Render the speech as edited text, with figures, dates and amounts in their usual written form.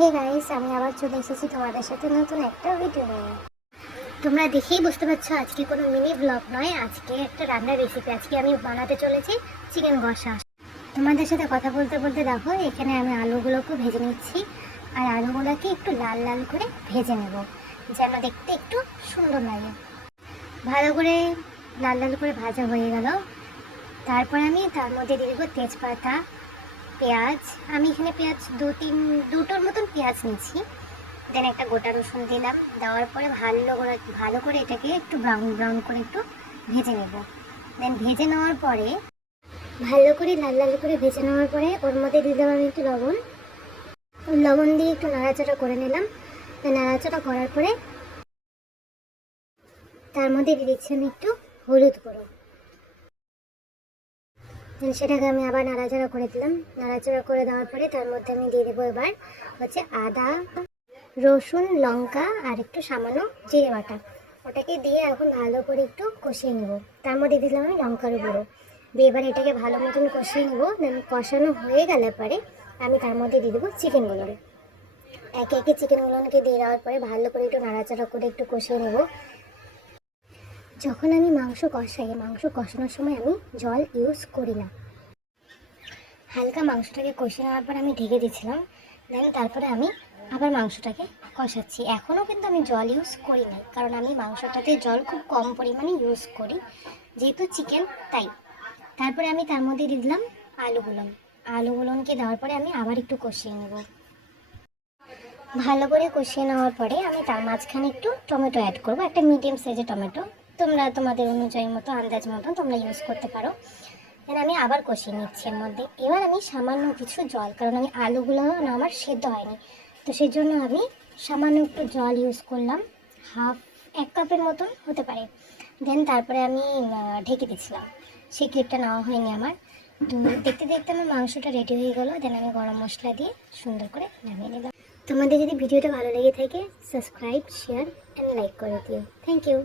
Hey guys, আমি আবার চলে এসেছি তোমাদের সাথে নতুন একটা ভিডিও নিয়ে। তোমরা দেখেই বুঝতে পারছো আজকে কোনো মিনি ব্লগ নয়, আজকে একটা রান্নার রেসিপি। আজকে আমি বানাতে চলেছি চিকেন কষা। তোমাদের সাথে কথা বলতে বলতে দেখো এখানে আমি আলুগুলোকে ভেজে নিচ্ছি, আর আলুগুলোকে একটু লাল লাল করে ভেজে নেব যেন দেখতে একটু সুন্দর লাগে। ভালো করে লাল লাল করে ভাজা হয়ে গেল, তারপর আমি তার মধ্যে দিয়ে দেবো তেজপাতা, পেঁয়াজ। আমি এখানে পেঁয়াজ দুটোর মতন পেঁয়াজ নিচ্ছি। দেন একটা গোটা রসুন দিলাম, দেওয়ার পরে ভালো করে এটাকে একটু ব্রাউন ব্রাউন করে একটু ভেজে নেব। দেন ভেজে নেওয়ার পরে ভালো করে লাল লাল করে ভেজে নেওয়ার পরে ওর মধ্যে দিলাম আমি একটু লবণ দিয়ে একটু নাড়াচাড়া করে নিলাম। নাড়াচাড়া করার পরে তার মধ্যে দিয়ে দিচ্ছি আমি একটু হলুদ গুঁড়ো। সেটাকে আমি আবার নাড়াচাড়া করে দিলাম। নাড়াচাড়া করে দেওয়ার পরে তার মধ্যে আমি দিয়ে দেবো এবার হচ্ছে আদা, রসুন, লঙ্কা আর একটু সামান্য জিরে বাটা। ওটাকে দিয়ে এখন ভালো করে একটু কষিয়ে নেব। তার মধ্যে দিলাম আমি লঙ্কার গুঁড়ো দিয়ে এবার এটাকে ভালো মতন কষিয়ে নেব। দেন কষানো হয়ে গেলে পরে আমি তার মধ্যে দিয়ে দেবো চিকেনগুলো। একে একে চিকেনগুলোকে দিয়ে দেওয়ার পরে ভালো করে একটু নাড়াচাড়া করে একটু কষিয়ে নেব। যখন আমি মাংস কষানোর সময় আমি জল ইউজ করি না। হালকা মাংসটাকে কষিয়ে নেওয়ার পর আমি ঢেকে দিয়েছিলাম। দেন তারপরে আমি আবার মাংসটাকে কষাচ্ছি। এখনও কিন্তু আমি জল ইউজ করি না, কারণ আমি মাংসটাতে জল খুব কম পরিমাণে ইউজ করি, যেহেতু চিকেন তাই। তারপরে আমি তার মধ্যে দিয়ে দিলাম আলুগুলোকে দেওয়ার পরে আমি আবার একটু কষিয়ে নেব। ভালো করে কষিয়ে নেওয়ার পরে আমি তার মাঝখানে একটু টমেটো অ্যাড করবো, একটা মিডিয়াম সাইজের টমেটো। তোমরা তোমাদের অনুযায়ী মতো আন্দাজ মতো তোমরা ইউজ করতে পারো। এবার আমি আবার কষিয়ে নিচ্ছি এর মধ্যে। এবার আমি সামান্য কিছু জল, কারণ আমি আলুগুলো না আমার সেদ্ধ হয়নি, তো সেই জন্য আমি সামান্য একটু জল ইউজ করলাম, এক কাপের মতন হতে পারে। দেন তারপরে আমি ঢেকে দিয়েছিলাম। সেই ক্লিপটা নেওয়া হয়নি আমার। তো দেখতে দেখতে আমার মাংসটা রেডি হয়ে গেলো। দেন আমি গরম মশলা দিয়ে সুন্দর করে নামিয়ে নিলাম। তোমাদের যদি ভিডিওটা ভালো লেগে থাকে, সাবস্ক্রাইব, শেয়ার অ্যান্ড লাইক করে দিও। Thank you.